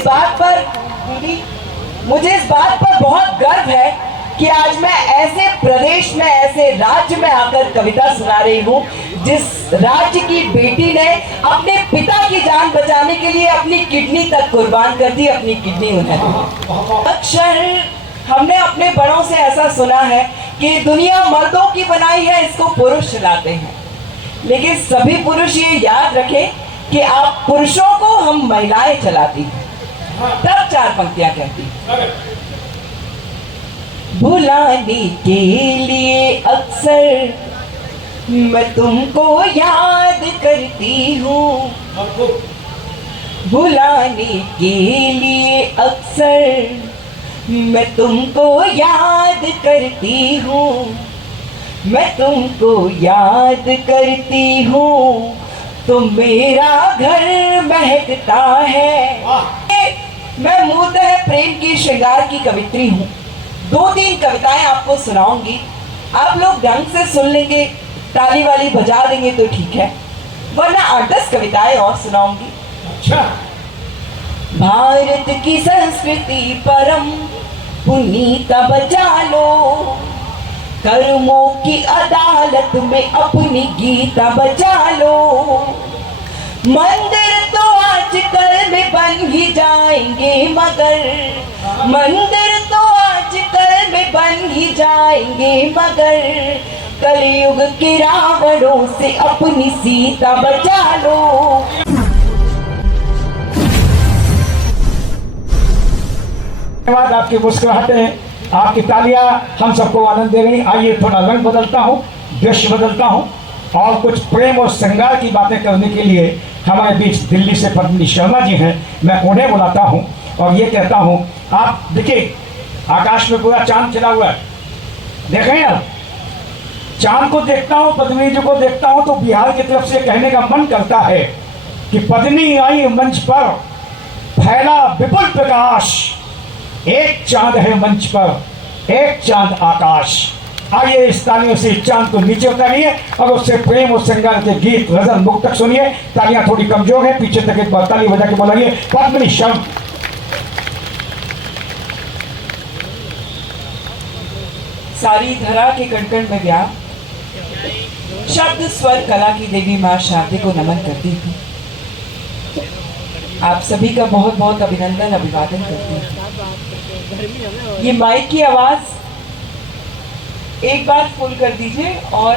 बात पर दीदी, मुझे इस बात पर बहुत गर्व है कि आज मैं ऐसे प्रदेश में, ऐसे राज्य में आकर कविता सुना रही हूँ जिस राज्य की बेटी ने अपने पिता की जान बचाने के लिए अपनी किडनी तक कुर्बान कर दी, अपनी किडनी उन्हें। अक्सर हमने अपने बड़ों से ऐसा सुना है कि दुनिया मर्दों की बनाई है, इसको पुरुष चलाते हैं, लेकिन सभी पुरुष ये याद रखें कि आप पुरुषों को हम महिलाएं चलाती हैं। तब चार पंक्तियां कहती, भुलाने के लिए अक्सर मैं तुमको याद करती हूँ, भुलाने के लिए अक्सर मैं तुमको याद करती हूँ, मैं तुमको याद करती हूँ तो मेरा घर महकता है। मैं मूलतः प्रेम की श्रृंगार की कवित्री हूँ। 2-3 कविताएं आपको सुनाऊंगी, आप लोग ढंग से सुन लेंगे, ताली वाली बजा देंगे तो ठीक है, वरना 8-10 कविताएं और सुनाऊंगी। अच्छा। भारत की संस्कृति परम पुनीता बचा लो, कर्मों की अदालत में अपनी गीता बचा लो। मंदिर तो आजकल में बन ही जाएंगे मगर, मंदिर तो आजकल में बन ही जाएंगे मगर, कलयुग के रावणों से अपनी सीता बचा लो। धन्यवाद। आपकी मुस्कुराहटें, आपकी तालियां हम सबको आनंद दे रही। आइए थोड़ा रंग बदलता हूँ, दृश्य बदलता हूँ और कुछ प्रेम और श्रृंगार की बातें करने के लिए हमारे बीच दिल्ली से पद्मिनी शर्मा जी हैं। मैं उन्हें बुलाता हूँ और ये कहता हूँ, आप देखिए आकाश में पूरा चांद चला हुआ है, देखें यार, चांद को देखता हूँ, पद्मिनी जी को देखता हूँ तो बिहार की तरफ से कहने का मन करता है कि पद्मिनी आई मंच पर, फैला विपुल प्रकाश, एक चांद है मंच पर, एक चांद आकाश। आइए इस तालियों से चांद को नीचे उतारिए और उससे प्रेम और श्रृंगार के गीत रजन मुक्त तक सुनिए। तालियां थोड़ी कमजोर है, पीछे तक एक बार ताली बजा के बुलाइए पद्मिनी शर्मा। सारी धरा के कण-कण में व्याह, शब्द स्वर कला की देवी मां शारदे को नमन करती थी। आप सभी का बहुत बहुत अभिनंदन, अभिवादन करती हूँ। ये माइक की आवाज एक बार फुल कर दीजिए और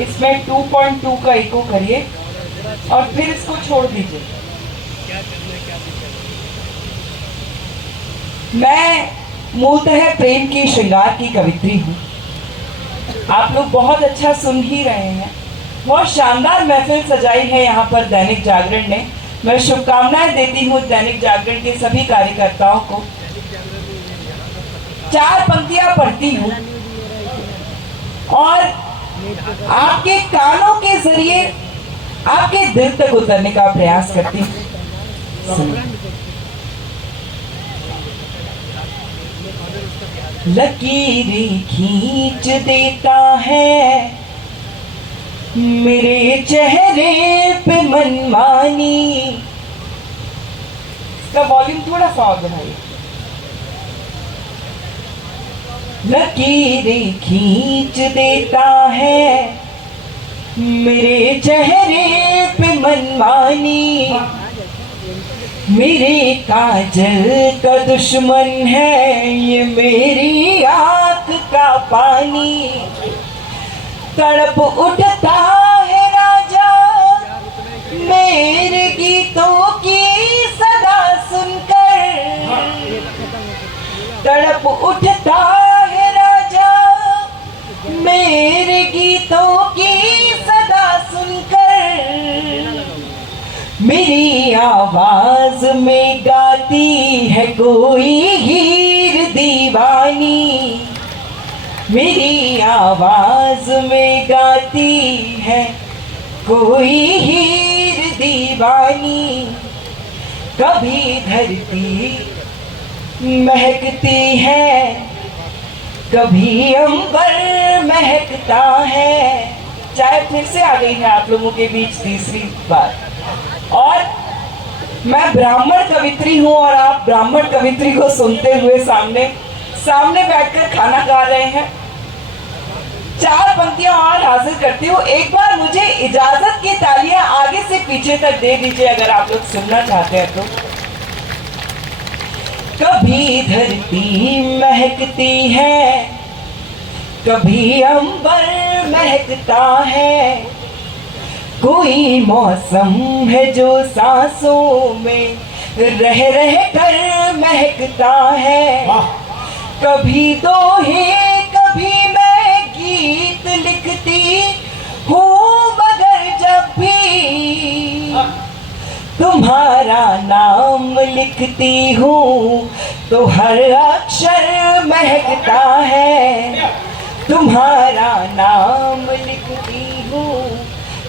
इसमें 2.2 का इको करिए और फिर इसको छोड़ दीजिए। मैं मूलतः प्रेम की श्रृंगार की कवित्री हूँ। आप लोग बहुत अच्छा सुन ही रहे हैं, बहुत शानदार महफिल सजाई है यहाँ पर दैनिक जागरण ने। मैं शुभकामनाएं देती हूँ दैनिक जागरण के सभी कार्यकर्ताओं को। 4 पंक्तियां पढ़ती हूँ और आपके कानों के जरिए आपके दिल तक उतरने का प्रयास करती हूँ। लकीरें खींच देता है मेरे चेहरे पे मनमानी, इसका वॉल्यूम थोड़ा सा और बढ़ाइए। लकीरें खींच देता है मेरे चेहरे पे मनमानी, मेरे काजल का दुश्मन है ये मेरी आँख का पानी। तड़प उठता है राजा मेरे गीतों की सदा सुनकर, तड़प उठता है राजा मेरे गीतों की सदा सुनकर, मेरी आवाज में गाती है कोई हीर दीवानी, मेरी आवाज में गाती है कोई हीर दीवानी। कभी धरती महकती है, कभी अंबर महकता है। चाय फिर से आ गई है आप लोगों के बीच तीसरी बार। और मैं ब्राह्मण कवित्री हूँ और आप ब्राह्मण कवित्री को सुनते हुए सामने बैठकर खाना खा रहे हैं। 4 पंक्तियां और हासिल करती हूँ। एक बार मुझे इजाजत की तालियां आगे से पीछे तक दे दीजिए अगर आप लोग सुनना चाहते हैं तो। कभी धरती महकती है, कभी अंबर महकता है, कोई मौसम है जो सांसों में रह रह कर महकता है। कभी दोहे कभी मैं गीत लिखती हूँ, मगर जब भी तुम्हारा नाम लिखती हूँ तो हर अक्षर महकता है। तुम्हारा नाम लिखती हूँ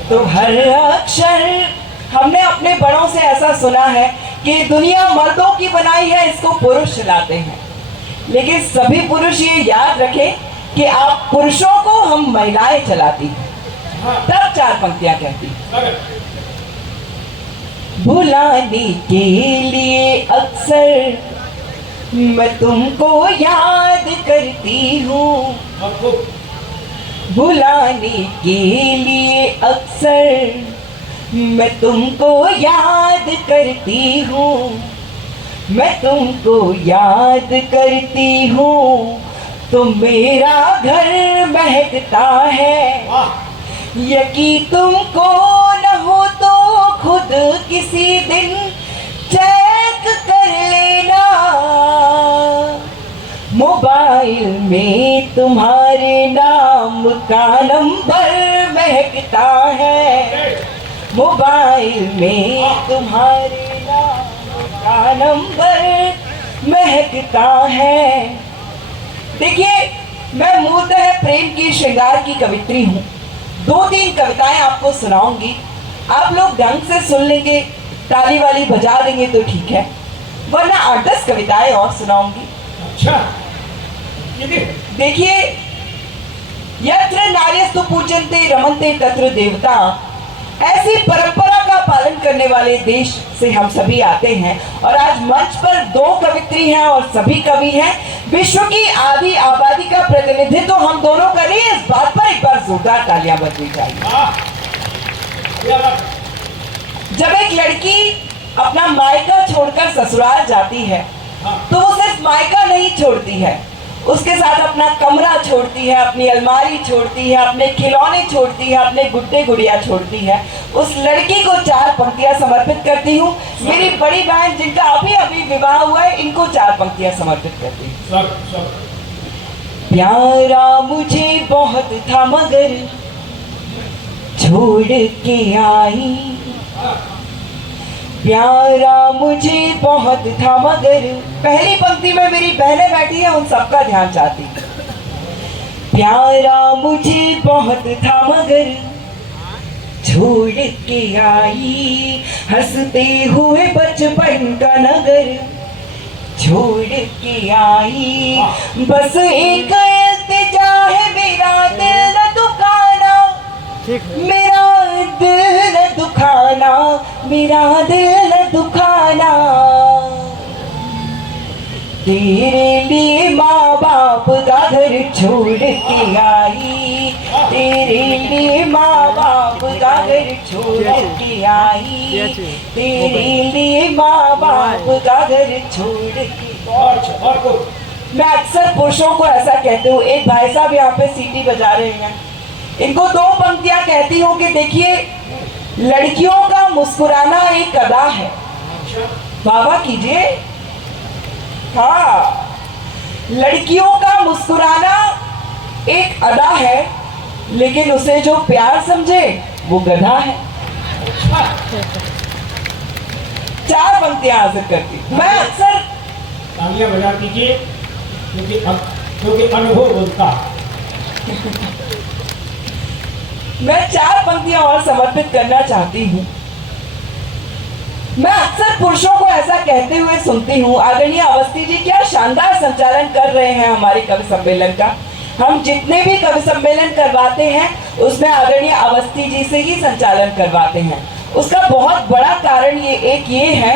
तो हर अक्षर। हमने अपने बड़ों से ऐसा सुना है कि दुनिया मर्दों की बनाई है, इसको पुरुष चलाते हैं। लेकिन सभी पुरुष ये याद रखें कि आप पुरुषों को हम महिलाएं चलाती हैं। तब 4 पंक्तियां कहती भुलाने के लिए अक्सर मैं तुमको याद करती हूँ। भुलाने के लिए अक्सर मैं तुमको याद करती हूँ। मैं तुमको याद करती हूँ तो मेरा घर महकता है। यकीन तुमको न हो तो खुद किसी दिन चेक कर लेना। मोबाइल में तुम्हारे नाम का नंबर महकता है। मोबाइल में तुम्हारे नाम का नंबर महकता है। देखिए, मैं मूलतः प्रेम की श्रृंगार की कवित्री हूँ। 2-3 कविताएं आपको सुनाऊंगी, आप लोग ढंग से सुन लेंगे, ताली वाली बजा देंगे तो ठीक है, वरना 8-10 कविताएं और सुनाऊंगी। अच्छा, देखिए, यत्र नार्यस्तु पूजन्ते रमन्ते तत्र देवता, ऐसी परंपरा का पालन करने वाले देश से हम सभी आते हैं। और आज मंच पर 2 कवित्री हैं और सभी कवि हैं। विश्व की आधी आबादी का प्रतिनिधित्व तो हम दोनों कर रहे हैं। इस बात पर एक बार जोरदार तालियां बजनी चाहिए। जब एक लड़की अपना मायका छोड़कर ससुराल जाती है तो वो सिर्फ मायका नहीं छोड़ती है, उसके साथ अपना कमरा छोड़ती है, अपनी अलमारी छोड़ती है, अपने खिलौने छोड़ती है, अपने गुड्डे गुड़िया छोड़ती है। उस लड़की को 4 पंक्तियां समर्पित करती हूँ। मेरी बड़ी बहन जिनका अभी अभी विवाह हुआ है, इनको 4 पंक्तियां समर्पित करती हूँ। प्यारा मुझे बहुत था मगर छोड़ के आई। प्यारा मुझे बहुत था मगर, पहली पंक्ति में मेरी बहनें बैठी है, उन सबका ध्यान चाहती। प्यारा मुझे बहुत था मगर छोड़ के आई, हंसते हुए बचपन का नगर छोड़ के आई। बस एक इल्तिजा है, मेरा दिल न दुखाना, मेरा दिल न दुखाना, मेरा दिल न दुखाना। तेरे लिए माँ बाप का घर छोड़ के आई, तेरे लिए माँ बाप का घर छोड़ के आई, तेरे लिए माँ बाप का घर छोड़ के। मैं अक्सर पुरुषों को ऐसा कहती हूँ। एक भाई साहब यहाँ पे सीटी बजा रहे हैं, इनको 2 पंक्तियां कहती हूँ कि देखिए, लड़कियों का मुस्कुराना एक अदा है। बाबा कीजिए। हाँ, लड़कियों का मुस्कुराना एक अदा है, लेकिन उसे जो प्यार समझे वो गधा है। 4 पंक्तियां हासिल करती। मैं अक्सर तालियां बजा दीजिए क्योंकि अनुभव बोलता। मैं 4 पंक्तियां और समर्पित करना चाहती हूँ। मैं अक्सर पुरुषों को ऐसा कहते हुए सुनती हूँ, आदरणीय अवस्थी जी क्या शानदार संचालन कर रहे हैं हमारे कवि सम्मेलन का। हम जितने भी कवि सम्मेलन करवाते हैं उसमें आदरणीय अवस्थी जी से ही संचालन करवाते हैं। उसका बहुत बड़ा कारण ये है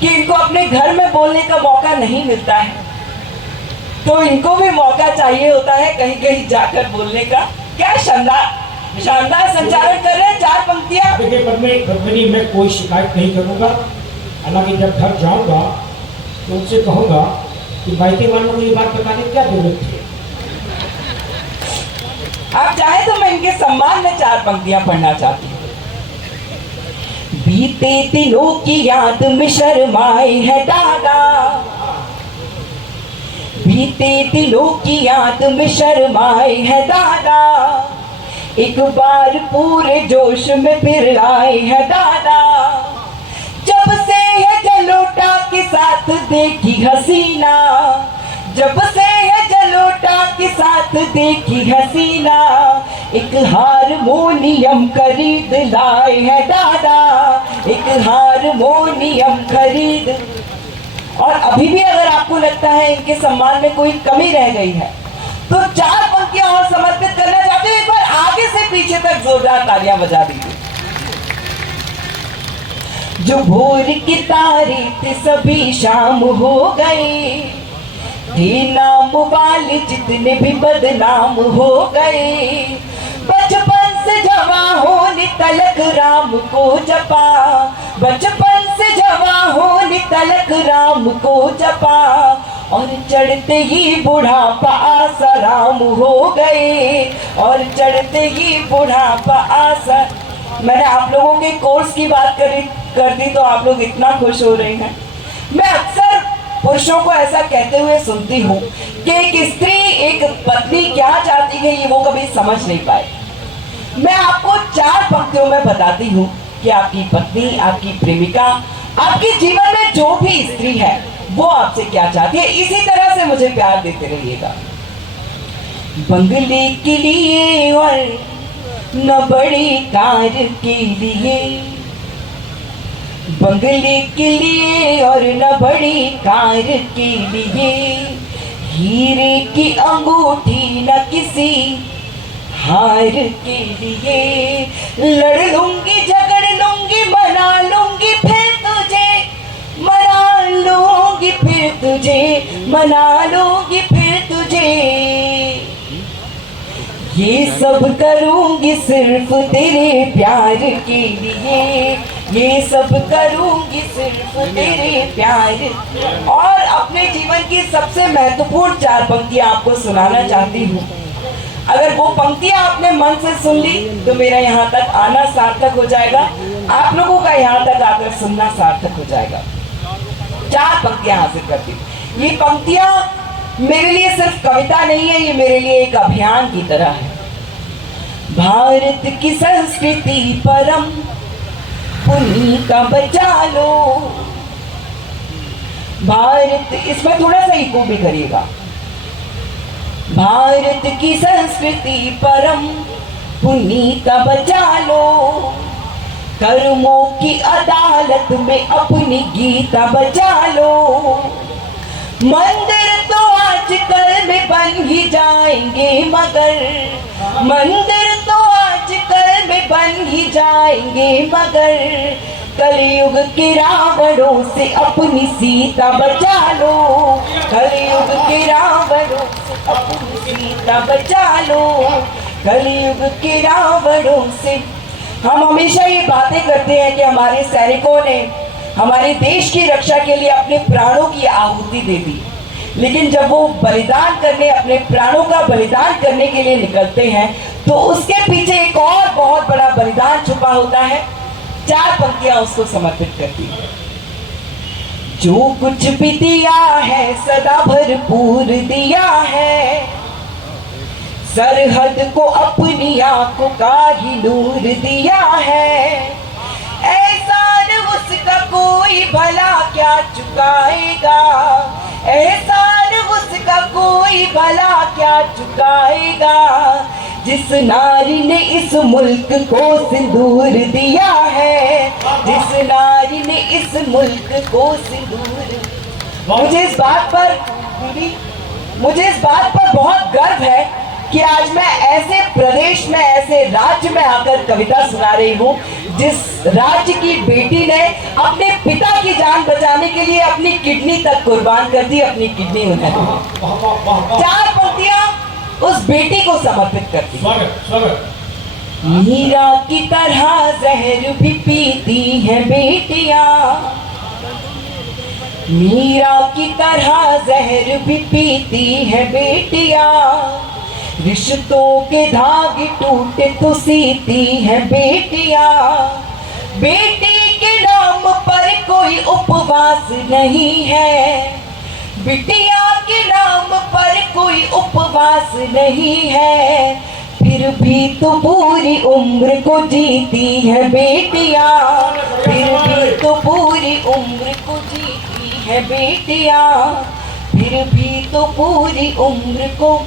कि इनको अपने घर में बोलने का मौका नहीं मिलता है, तो इनको भी मौका चाहिए होता है कहीं कहीं जाकर बोलने का। क्या शानदार संचालन कर रहे हैं, 4 पंक्तियां। देखिए पद्मिनी, मैं कोई शिकायत नहीं करूंगा, हालांकि जब घर जाऊंगा तो उनसे कहूंगा कि मायके वालों को ये बात बताने की क्या जरूरत थी। आप चाहे तो मैं इनके सम्मान में 4 पंक्तियां पढ़ना चाहती हूँ। बीते दिनों की याद में शर्माए है दादा, बीते दिनों की याद में शर्माए है दादा, एक बार पूरे जोश में फिर आए है दादा, जब से है जलोटा के साथ देखी हसीना, जब से है जलोटा के साथ देखी हसीना, एक हारमोनियम खरीद लाए है दादा, एक हारमोनियम खरीद। और अभी भी अगर आपको लगता है इनके सम्मान में कोई कमी रह गई है तो 4 पंक्तियां और समर्पित करना चाहते हैं। एक बार आगे से पीछे तक जोरदार तालियां बजा दीजिए। जो भोर की तारीफ सभी शाम हो गई, थे नाम वाले जितने भी बदनाम हो गए, बचपन से जवां होने तलक राम को जपा, बचपन से जवां होने तलक राम को जपा, और चढ़ते ही बुढ़ापा आसाराम हो गए, और चढ़ते ही बुढ़ापा आसा। मैंने आप लोगों के कोर्स की बात कर दी तो आप लोग इतना खुश हो रहे हैं। मैं अक्सर पुरुषों को ऐसा कहते हुए सुनती हूँ कि एक स्त्री, एक पत्नी क्या चाहती है ये वो कभी समझ नहीं पाए। मैं आपको 4 पंक्तियों में बताती हूँ कि आपकी पत्नी, आपकी प्रेमिका, आपके जीवन में जो भी स्त्री है वो आपसे क्या चाहती है। इसी तरह से मुझे प्यार देते रहिएगा। बंगले के लिए और न बड़ी कार के लिए, बंगले के लिए और न बड़ी कार के लिए, हीरे की अंगूठी न किसी हार के लिए, लड़ लूंगी झगड़ लूंगी मना लूंगी फिर तुझे, मना लूंगी फिर तुझे, मना लूंगी फिर तुझे, ये सब करूंगी सिर्फ तेरे प्यार के लिए, ये सब करूंगी सिर्फ तेरे प्यार। और अपने जीवन की सबसे महत्वपूर्ण 4 पंक्तियां आपको सुनाना चाहती हूँ। अगर वो पंक्तियां आपने मन से सुन ली तो मेरा यहाँ तक आना सार्थक हो जाएगा, आप लोगों का यहाँ तक आकर सुनना सार्थक हो जाएगा। 4 पंक्तियां हासिल करती। ये पंक्तियां मेरे लिए सिर्फ कविता नहीं है, ये मेरे लिए एक अभियान की तरह है। भारत की संस्कृति परम पुण्य का बचा लो, भारत, इसमें थोड़ा सा इको भी करिएगा। भारत की संस्कृति परम पुण्य का बचा लो, कर्मों की अदालत में अपनी गीता बचा लो, मंदिर तो आजकल में बन ही जाएंगे मगर, मंदिर तो आजकल में बन ही जाएंगे मगर, कलयुग के रावणों से अपनी सीता बचा लो, कलयुग के रावणों से अपनी सीता बचा लो, कलयुग के रावणों से। हम हमेशा ये बातें करते हैं कि हमारे सैनिकों ने हमारे देश की रक्षा के लिए अपने प्राणों की आहुति दे दी, लेकिन जब वो बलिदान करने, अपने प्राणों का बलिदान करने के लिए निकलते हैं तो उसके पीछे एक और बहुत बड़ा बलिदान छुपा होता है। 4 पंक्तियां उसको समर्पित करती है। जो कुछ भी दिया है सदा भरपूर दिया है, सरहद को अपनी आंखों का ही नूर दिया है, एहसान उसका कोई भला क्या चुकाएगा, एहसान उसका कोई भला क्या चुकाएगा, जिस नारी ने इस मुल्क को सिंदूर दिया है, जिस नारी ने इस मुल्क को सिंदूर। मुझे इस बात पर बहुत गर्व है कि आज मैं ऐसे प्रदेश में, ऐसे राज्य में आकर कविता सुना रही हूँ जिस राज्य की बेटी ने अपने पिता की जान बचाने के लिए अपनी किडनी तक कुर्बान कर दी, अपनी किडनी उन्हें दी। चार पंक्तियां उस बेटी को समर्पित करती। मीरा की तरह जहर भी पीती हैं बेटियां, मीरा की तरह जहर भी पीती हैं बेटियां, रिश्तों के धागे टूटे तो सीती हैं बेटियां, बेटी के नाम पर कोई उपवास नहीं है, बिटिया के नाम पर कोई उपवास नहीं है, फिर भी तो पूरी उम्र को जीती है बेटियां, फिर भी तो पूरी उम्र को जीती है बेटियां, फिर भी तो पूरी उम्र को।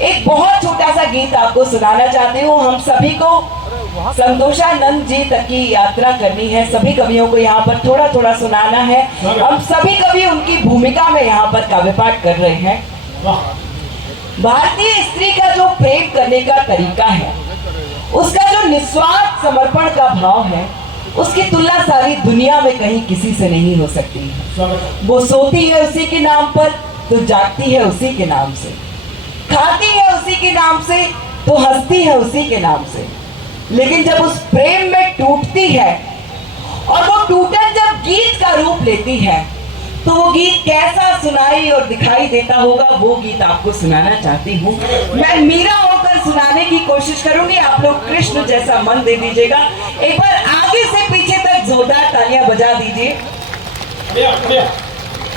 एक बहुत छोटा सा गीत आपको सुनाना चाहती हूँ। हम सभी को संतोषानंद जी तक की यात्रा करनी है, सभी कवियों को यहाँ पर थोड़ा थोड़ा सुनाना है। हम सभी कवि उनकी भूमिका में यहाँ पर काव्य पाठ कर रहे हैं। भारतीय स्त्री का जो प्रेम करने का तरीका है, उसका जो निस्वार्थ समर्पण का भाव है, उसकी तुलना सारी दुनिया में कहीं किसी से नहीं हो सकती है। वो सोती है उसी के नाम पर तो जागती है उसी के नाम से, खाती है उसी के नाम से तो हंसती है उसी के नाम से। लेकिन जब उस प्रेम में टूटती है और वो टूटन जब गीत का रूप लेती है, तो वो गीत कैसा सुनाई और दिखाई देता होगा, वो गीत आपको सुनाना चाहती हूँ। मैं मीरा होकर सुनाने की कोशिश करूंगी, आप लोग कृष्ण जैसा मन दे दीजिएगा। एक बार आगे से पीछे तक जोरदार तालियां बजा दीजिए।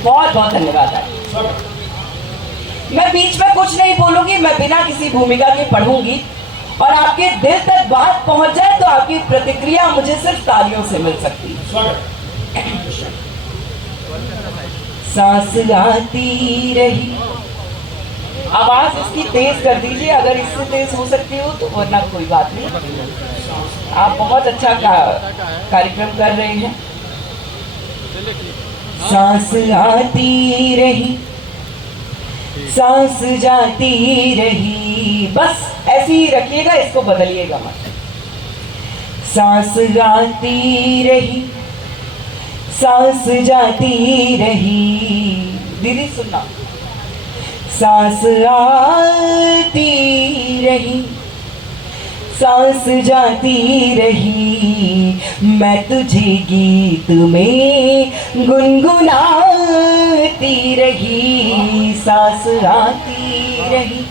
बहुत बहुत धन्यवाद। मैं बीच में कुछ नहीं बोलूंगी, मैं बिना किसी भूमिका के पढ़ूंगी और आपके दिल तक बात पहुंच जाए तो आपकी प्रतिक्रिया मुझे सिर्फ तालियों से मिल सकती है। सांस आती रही, आवाज इसकी तेज कर दीजिए अगर इससे तेज हो सकती हो तो, वरना कोई बात नहीं। आप बहुत अच्छा कार्यक्रम कर रहे हैं। सांस आती रही, सांस जाती रही, बस ऐसे ही रखिएगा, इसको बदलिएगा मत। सांस आती रही, सांस जाती रही, दीदी सुनना। सांस आती रही, सांस जाती रही, मैं तुझे गीत में गुनगुनाती रही। सांस आती रही,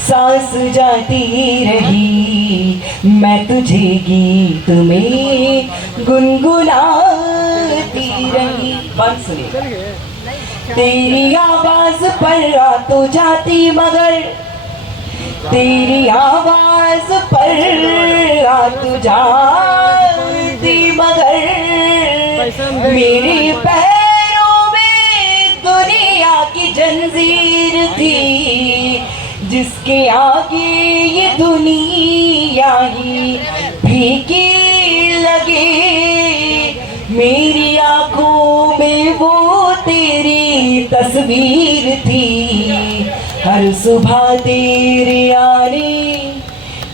सांस जाती रही, मैं तुझे गीत में गुनगुनाती रही। बंद सुनिए। तेरी आवाज पर आ तो जाती मगर, तेरी आवाज पर आ तो जाती मगर, मेरे पैरों में दुनिया की जंजीर थी, जिसके आगे ये दुनिया ही फीकी लगे। मेरी आंखों में वो तेरी तस्वीर थी, हर सुबह तेरे आने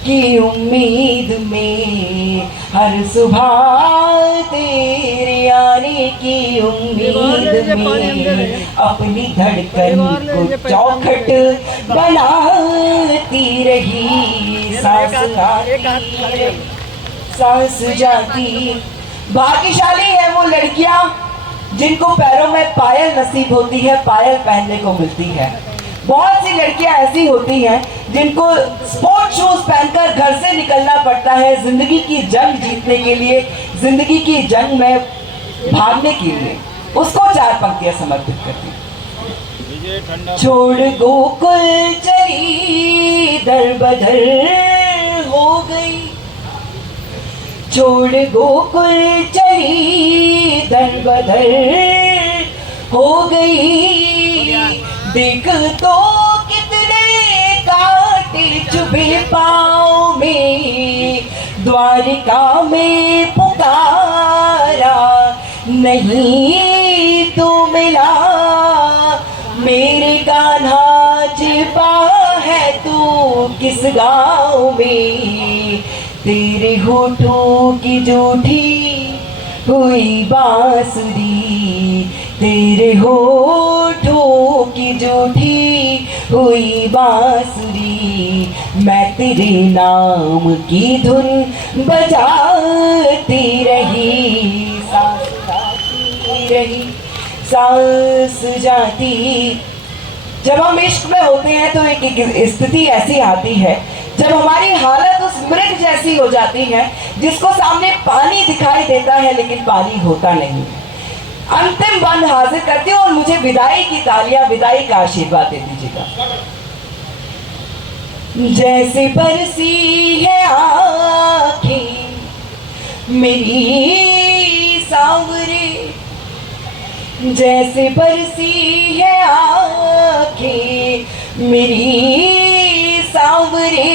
की उम्मीद में, हर सुबह तेरे आने की उम्मीद में, अपनी धड़कन को चौखट बनाती रही। सांस आती, सांस जाती। भाग्यशाली है वो लड़कियां जिनको पैरों में पायल नसीब होती है, पायल पहनने को मिलती है। बहुत सी लड़कियां ऐसी होती हैं जिनको स्पोर्ट शूज पहनकर घर से निकलना पड़ता है जिंदगी की जंग जीतने के लिए, जिंदगी की जंग में भागने के लिए। उसको चार पंक्तियां समर्पित करती हैं। छोड़ गोकुल चली दर बदर हो गई, छोड़ गोकुल चली दर बदर हो गई, देख तो कितने कांटे चुभे पाँव में, द्वारिका में पुकारा नहीं तो मिला, मेरे कान्हा छिपा है तू किस गाँव में, तेरे होठों की जूठी हुई बांसुरी, तेरे होठों की जूठी हुई बांसुरी, मैं तेरे नाम की धुन बजाती रही, सांस जाती रही, सांस जाती। जब हम इश्क में होते हैं तो एक स्थिति ऐसी आती है जब हमारी हालत उस मृग जैसी हो जाती है जिसको सामने पानी दिखाई देता है लेकिन पानी होता नहीं। अंतिम बंद हाजिर करती हूँ और मुझे विदाई की तालियां, विदाई का आशीर्वाद दे दीजिएगा। जैसे बरसी है आँखें मेरी सांवरे, जैसे बरसी है आँखें मेरी सांवरे,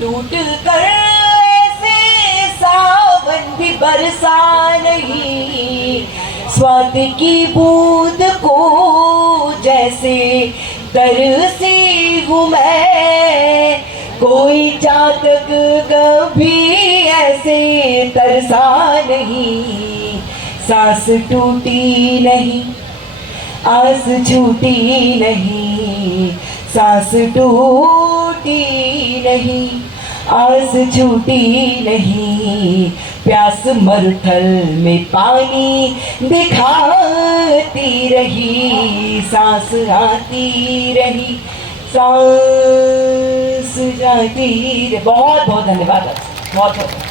टूट कर ऐसे सावन भी बरसा नहीं, स्वाति की बूंद को जैसे तरसी हूँ मैं, कोई चातक कभी ऐसे तरसा नहीं, सांस टूटी नहीं, आस छूटी नहीं, सांस टूटी नहीं, आस छूटी नहीं, प्यास मरुथल में पानी दिखाती रही, सांस आती रही, सांस जाती रही। बहुत बहुत धन्यवाद, बहुत बहुत।